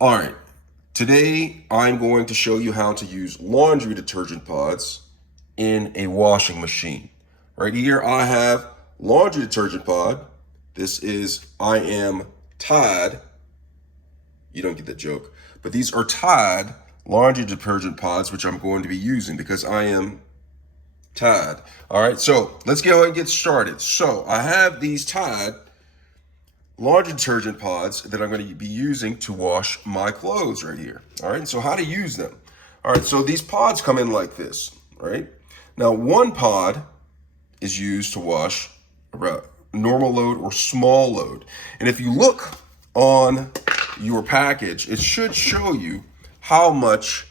All right, today I'm going to show you how to use laundry detergent pods in a washing machine. Right here I have laundry detergent pod. This is I am Tide. You don't get the joke, but these are Tide laundry detergent pods, which I'm going to be using because I am Tide. All right, so let's go ahead and get started. So I have these Tide laundry detergent pods that I'm going to be using to wash my clothes right here. All right, so how to use them. All right, so these pods come in like this, right? Now, one pod is used to wash a normal load or small load. And if you look on your package, it should show you how much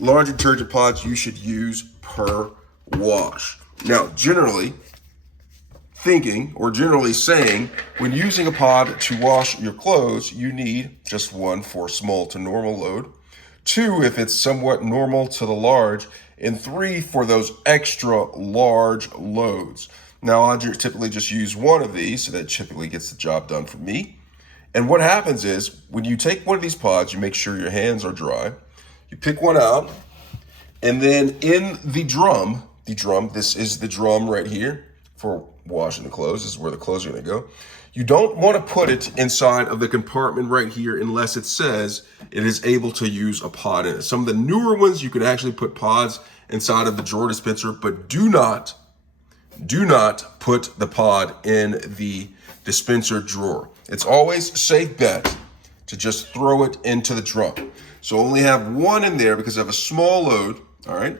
laundry detergent pods you should use per wash. Now, generally saying, when using a pod to wash your clothes, you need just one for small to normal load, two if it's somewhat normal to the large, and three for those extra large loads. Now, I typically just use one of these, so that typically gets the job done for me. And what happens is, when you take one of these pods, you make sure your hands are dry. You pick one out, and then in the drum, this is the drum right here for washing the clothes. This is where the clothes are going to go. You don't want to put it inside of the compartment right here unless it says it is able to use a pod in it. Some of the newer ones, you could actually put pods inside of the drawer dispenser, but do not put the pod in the dispenser drawer. It's always a safe bet to just throw it into the drum. So only have one in there because I have a small load. All right,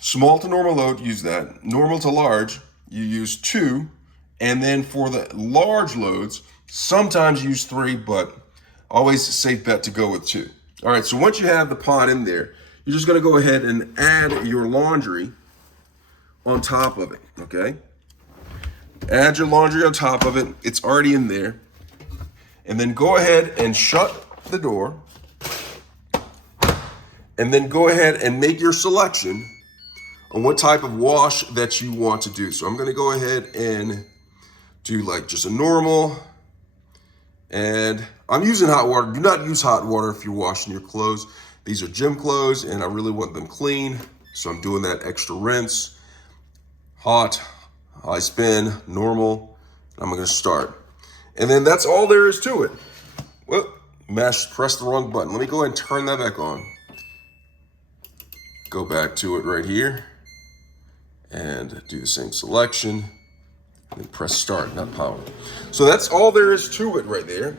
small to normal load, use that. Normal to large, you use two. And then for the large loads, sometimes use three, but always a safe bet to go with two. All right, so once you have the pod in there, you're just gonna go ahead and add your laundry on top of it, okay? Add your laundry on top of it. It's already in there. And then go ahead and shut the door. And then go ahead and make your selection on what type of wash that you want to do. So I'm gonna go ahead and do like just a normal, and I'm using hot water. Do not use hot water if you're washing your clothes. These are gym clothes and I really want them clean. So I'm doing that extra rinse, hot, high spin, normal. I'm gonna start. And then that's all there is to it. Well, press the wrong button. Let me go ahead and turn that back on. Go back to it right here and do the same selection and press start, not power. So that's all there is to it right there.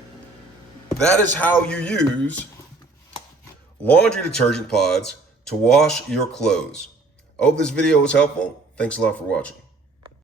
That is how you use laundry detergent pods to wash your clothes. I hope this video was helpful. Thanks a lot for watching.